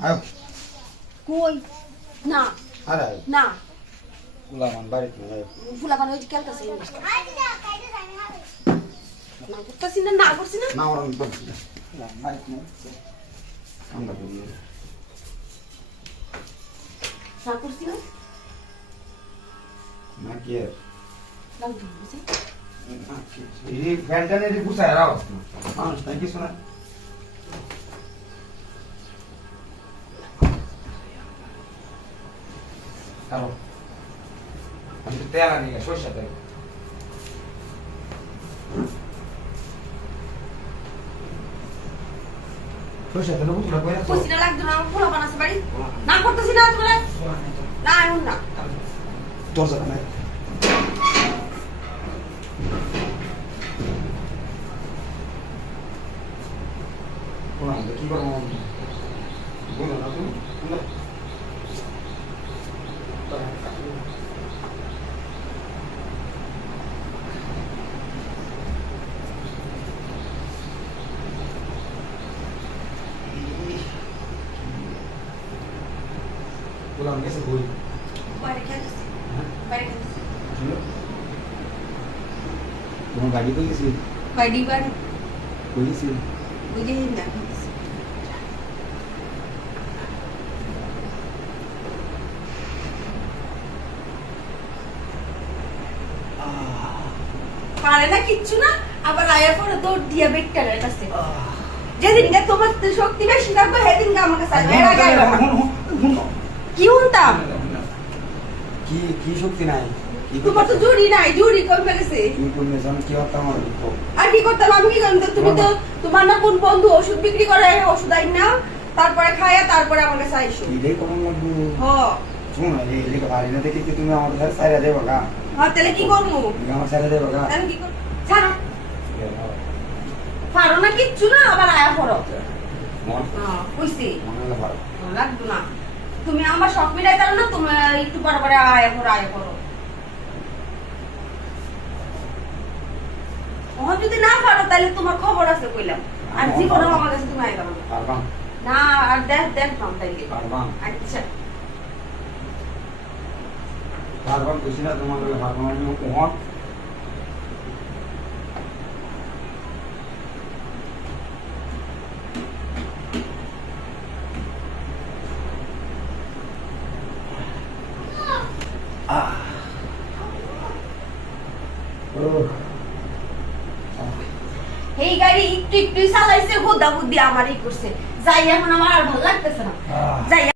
আয় কই না আরে না গুলামান বাড়িতে যাই ফুলাবান ওই কেলতাছে না করতেছি না না করছি না না ওরা বলছি না বাড়িতে না আমরা বলি না করছি না না কি আর লাগ দিছি এই ফ্যানটা নিয়ে বুঝায় রাও মানুষ তাই কিছু না হ্যালো আমি তো তেল আনি সরষে তেল সরষে তেল বুঝলা কইরা তো কইছি না লাগতো না ফুলাবান আছে বাড়ি না করতেছি না তোমরা না এখন না দরজা নাই কোন কি করব বলো না তুমি বলো আমি কাছে বই বাইরে খেতেছি বাইরে খেতেছি তোমার গাড়ি কই গেছি বাইরে বাইরে কই গেছি ওই যে হিন্দা খেতেছি পারে না কিচ্ছু না আবার আয়া পরে দৌড় দিয়া বেটারের কাছে যেদিনকে তোমার শক্তি বেশি থাকবে সেদিনকে আমার কাছে আসবে এর আগে আইবা না। কি উনতাম কি কি শক্তি নাই কি তোমার তো জুড়ি নাই জুড়ি কমে গেছে তুমি কোন মেজান কি হতো আমার আর কি করতাম আমি কি করতাম তুমি তো তোমার না কোন বন্ধু ওষুধ বিক্রি করে ওষুধ আইন না তারপরে খায়া তারপরে আমার কাছে আইসো ইলে কোন লাগবে হ শুনো এই লেখা ভারী না দেখি কি তুমি আমার সাথে সাইরা দেবো গা হ্যাঁ তাহলে কি করবো তুমি আমার সাইরা দেবো গা তাহলে কি করবো ছাড়ো পারো না কিচ্ছু না আবার আয়া পড়ো মন হ্যাঁ কইছি মনে ভালো লাগতো না তুমি আমার শখ মিটাই তার না তুমি একটু পরে পরে আয়া পড়ো আয়া পড়ো ওহ যদি না পারো তাহলে তোমার খবর আছে কইলাম আর জীবনে আমার কাছে তুমি আইবা না পারবাম না আর দেখ নাম তাইলে পারবাম আচ্ছা পারবাম কইছি না তোমার লগে পারবাম আমি কোহন এই গাড়ি একটু একটু চালাইছে গোদা বুদ্ধি আমারই করছে যাই এখন আমার আর ভালো লাগতেছে না যাই